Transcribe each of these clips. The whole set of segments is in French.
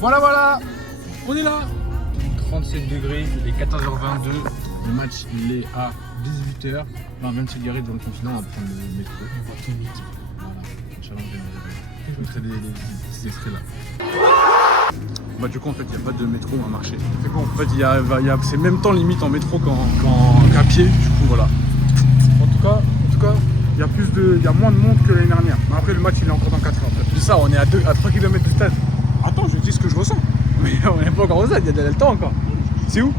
Voilà, on est là. 37 degrés, il est 14h22. Le match il est à 18h. Enfin, 27 degrés dans le continent, on va prendre le métro. On va tout vite. Voilà, Inch'Allah, je mettrai des extraits là. Bah du coup en fait il n'y a pas de métro à marcher. C'est quoi en fait c'est même temps limite en métro qu'à pied, du coup voilà. En tout cas, il y a moins de monde que l'année dernière. Mais après le match il est encore dans 4 heures. C'est ça, on est à 3 km du stade. Attends, je dis ce que je ressens. Mais on n'est pas encore au stade, il y a le temps encore. C'est où?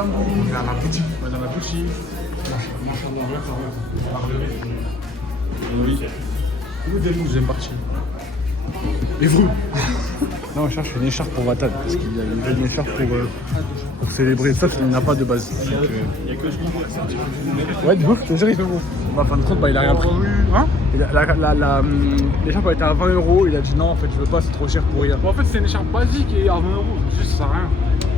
On est à la boutique. On est dans la boutique. Oui. Où des deuxième partie. Et vous? Non, on cherche une écharpe pour Vatan parce qu'il y a une écharpe pour célébrer. Ça, il n'y en a pas de base. Donc, il y a que je comprends. Ouais, du coup, je te jure, il fait beau. En fin de compte, il a rien pris. Hein? L'écharpe elle était à 20 €. Il a dit non, en fait, je veux pas, c'est trop cher pour rien. Bon, en fait, c'est une écharpe basique et à 20 €. Juste, ça sert à rien.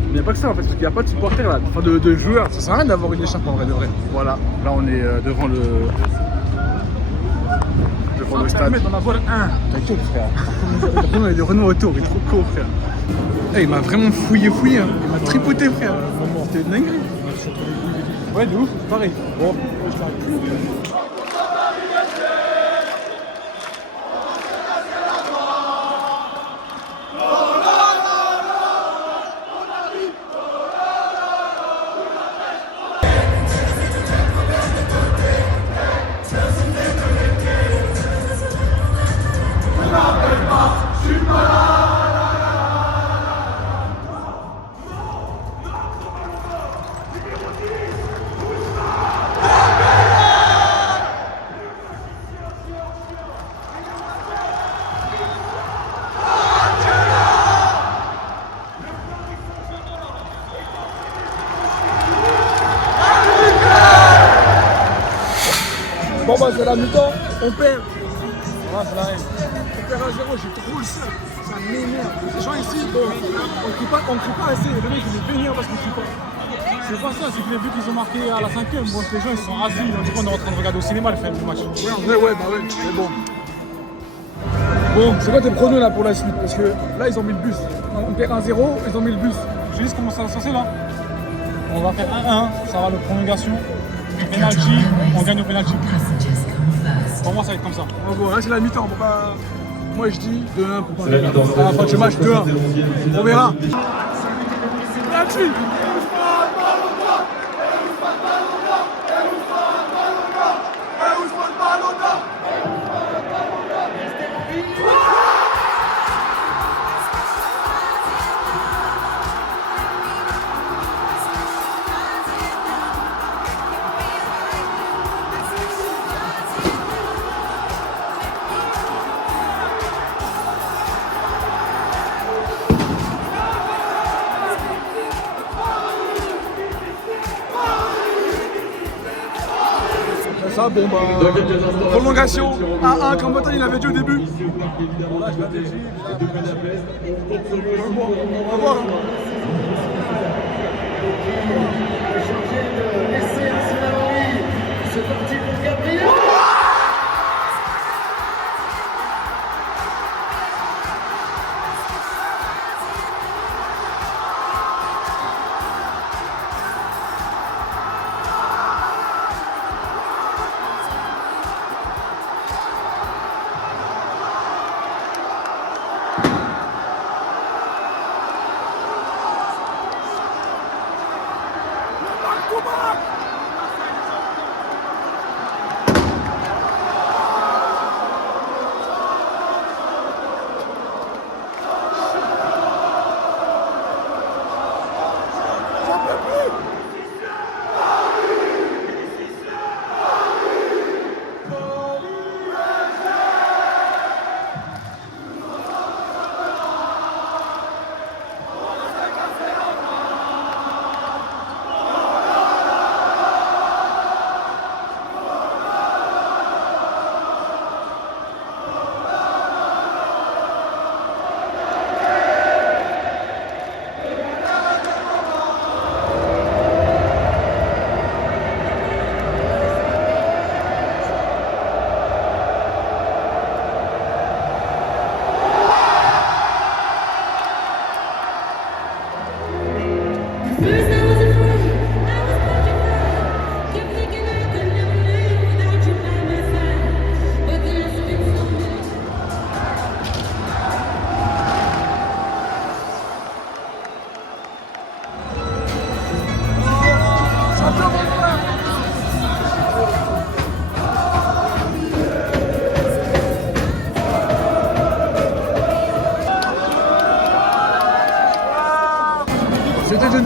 Il n'y a pas que ça en fait, parce qu'il n'y a pas de supporters là, enfin de joueurs. Ça sert à rien d'avoir une écharpe en vrai de vrai. Voilà, là on est devant le stade. On a volé un. T'inquiète frère. On a des Renault autour, il est trop court frère. Hey, il m'a vraiment fouillé hein. Il m'a tripoté frère. C'était une dinguerie. Ouais de ouf, pareil. Bon, je t'arrête. Bon bah c'est la mi-temps, on perd. Ouais, c'est la haine. On perd à 0, j'ai trop le seum. Ça m'énerve. Les gens ici, bon, on crie pas assez. Le mec il est vénère parce qu'on crie pas. C'est pas ça, c'est que les buts qu'ils ont marqués à la 5e, bon, les gens ils sont assis, ils ont dit qu'on est en train de regarder au cinéma le film du match. Ouais, bah ouais, mais bon. Bon, c'est quoi tes pronos là pour la suite? Parce que là ils ont mis le bus. On perd 1-0, ils ont mis le bus. Je dis comment ça va se passer là. On va faire 1-1, ça va le prolongation. Penalty, on gagne au penalty. Pour moi ça va être comme ça. Bon, là c'est la mi-temps, moi je dis 2-1 pour pas. À la fin du match 2-1. On verra. Penalty. Ça, bon bah, prolongation, 1-1 comme Botan il avait dit au début. Bon là je l'avais dit, on va voir. C'est parti pour Gabriel.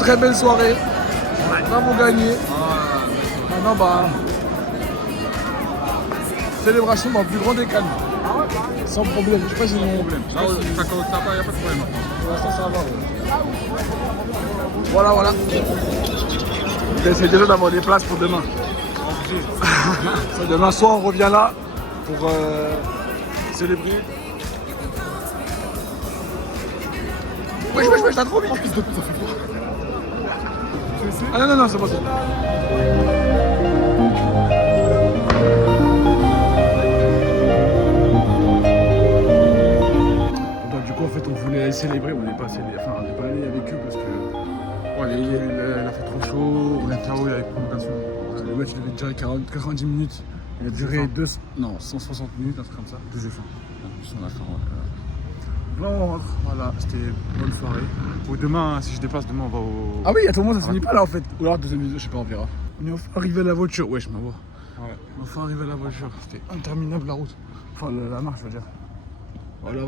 très belle soirée. Bravo gagné. Maintenant, bah. Célébration dans le plus grand des calmes. Sans problème. Je sais pas si j'ai mon problème. Là, ça compte ça, il n'y a pas de problème. Pour l'instant, ça va. Voilà, voilà. J'essaie déjà d'avoir des places pour demain. Demain soir, on revient là pour célébrer. Wesh, t'as trop vite. Ah non, c'est pas ça. Du coup, en fait, on voulait célébrer, on n'est pas allé avec eux parce que il a fait trop chaud. On est là-haut, il y avait prolongation. Le match devait durer 90 minutes. Il a duré 160 minutes, un truc comme ça. Plus faim. On a faim, Là, on rentre. Voilà, c'était une bonne soirée. Pour demain, si je dépasse, demain on va au. Ah oui, à tout le monde, ça finit pas là en fait. Ou alors deuxième vidéo, je sais pas, on verra. On est enfin arrivé à la voiture. Wesh, ma voix. Ouais. On est enfin arrivé à la voiture. C'était interminable la route. Enfin, la marche, je veux dire. Voilà.